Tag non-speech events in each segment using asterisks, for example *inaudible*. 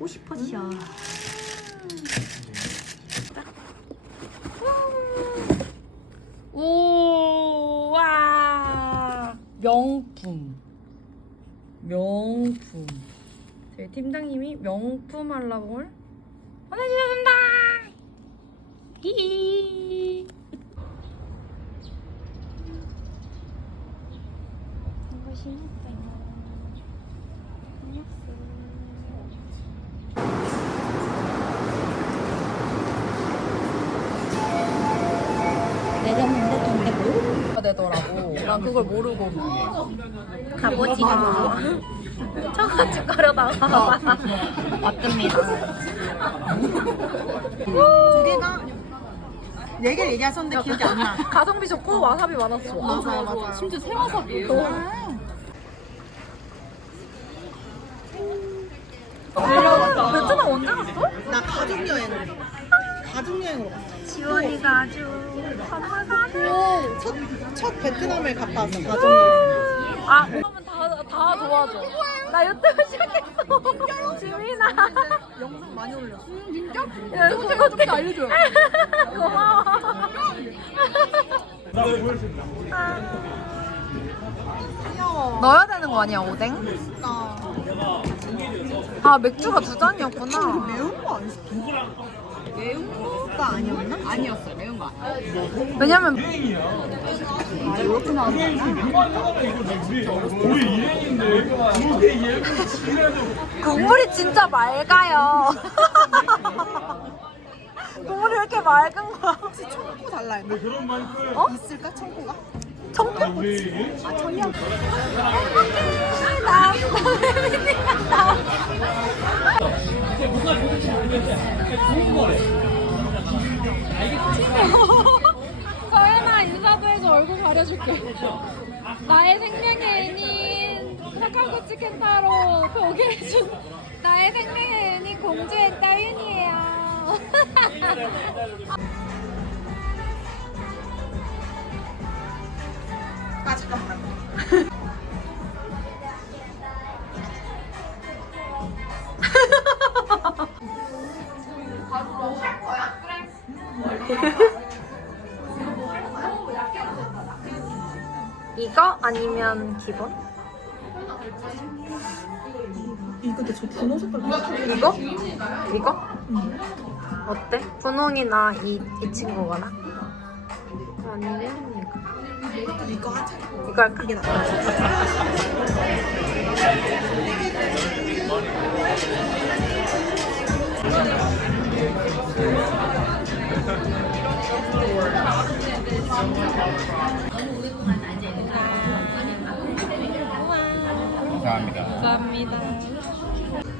먹고 싶었어. 우와. 명품. 명품. 저희 팀장님이 명품 한라봉을 보내주셨습니다. 히히. 이거 신었어요 내렸는데 되더라고 난 그걸 모르고 갑오징어 처갓집가려다가 왔답니다. 두 개가 네 개를 얘기하셨는데 기억이 안 나. 가성비 좋고 와사비 많았어 맞아요, 맞아요. 심지어 새와사비예요 베트남 언제 갔어? 나 가족 여행으로. 가족 여행으로 갔어. 지원이가 아주 선물가네. 첫, 첫 베트남을 갔다 왔어, 가족 여행. 아 그러면 다, 다 도와줘 나 유튜브 시작했어 지민아 영상 많이 올렸어. 진짜? 야 이거 제가 좀 알려줘요 고마워 귀여워. 넣어야 되는 거 아니야 오뎅? 아 맥주가 두 잔이었구나 매운 거 안 시켜? 매운 거가 아니었나? 아니었어요, 매운 거. 왜냐면 국물이 진짜 맑아요 *laughs* 국물이 왜 이렇게 맑은 거야 혹시 청포 달라요? 어? 있을까, 청포가? 청포 아, 청양. 서연아 인사도 해줘 얼굴 가려줄게. 나의 생명의 애인 사카구치 켄타로 소개해준 나의 생명의 애인 공주의 따윤이에요. *laughs* 아, 잠깐만. *laughs* 아니면 기본? 이거 근데 저 분홍 색깔 비슷해. 이거? 이거? 어때? 분홍이나 이, 이 친구거나? 아니면 이거 이거 하자. 이거 할까? 이게 낫다. 감사합니다. 감사합니다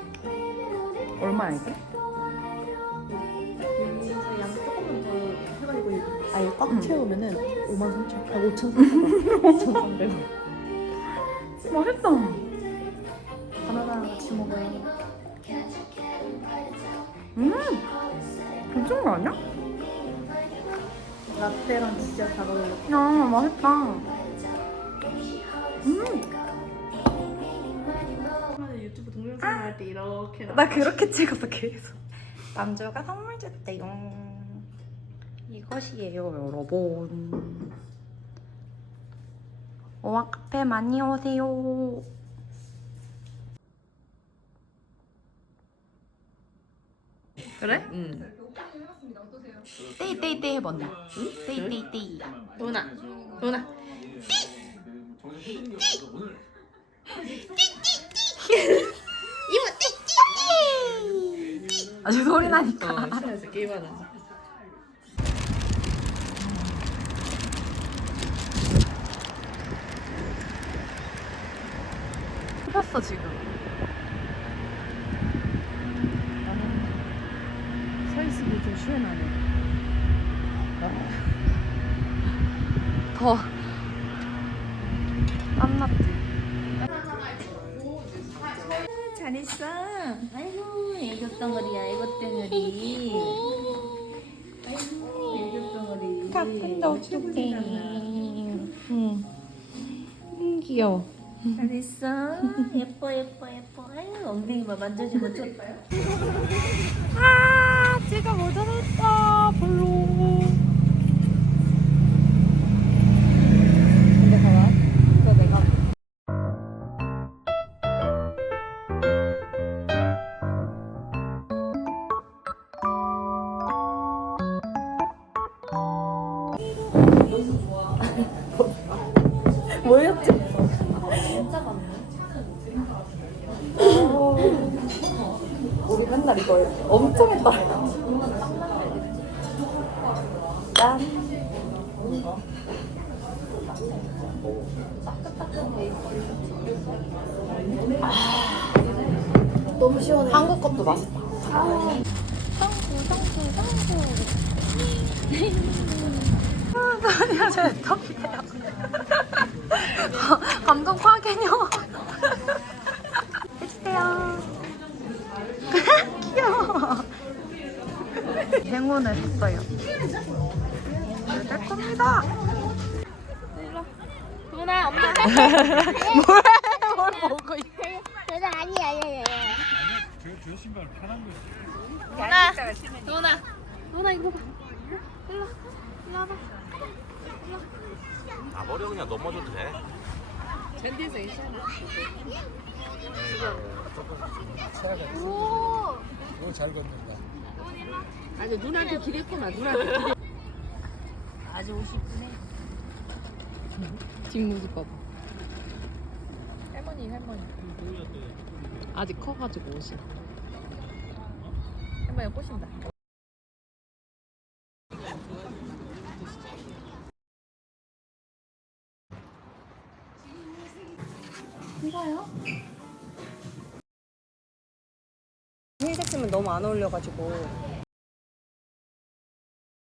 얼마야 이게? 양 조금만 더 해가지고 아예 꽉 응. 채우면은 5만 3천, 아 5천 3천 5천 3백 맛있다 바나나랑 같이 먹어요. 음 괜찮은 거 아니야? 라떼랑 진짜 잘 어울려. 야 맛있다 때 이렇게 나 그렇게 찍었어 계속. 남주가 선물 줬대요 이것이에요 여러분. 오와 카페 많이 오세요. 그래? 응. 떼이 떼이 떼이 해봤나? 떼이 떼이 떼이. 도나. 도나. 아주 소리 나니까. 어, 신나서 게임하는. 흡었어 지금. 서 있으면 좀 시원하네. 더 땀났지. 잘 있어. 아이고 애교덩어리야 애교덩어리. 애교덩어리. 가끔도 어떡해. 응. 음, 귀여워. 잘 있어. 예뻐 예뻐 예뻐. 아유 엉덩이 봐 만져주면 좋. 아, 제 짠. 너무 시원해. 한국 것도 맛있다. 소리야 제 턱이에요. 감동 파괴녀. 행운을 줬어요. 될 겁니다. 누나, 엄마. *laughs* 뭘, 뭘 먹고 있어. 누나, 아니야, 아니야, 아니야. 누나. 누나. 누나, 이거 봐. 아 머리 그냥 넘어져도 돼. 오. 아니 누나한테 기댔구만. 누나한테. 아주 옷이 이쁘네. 뒷모습 봐봐. 할머니 할머니. 아직 커가지고 옷이. 할머니가 꼬신다. 흰색 쓰면 너무 안 어울려가지고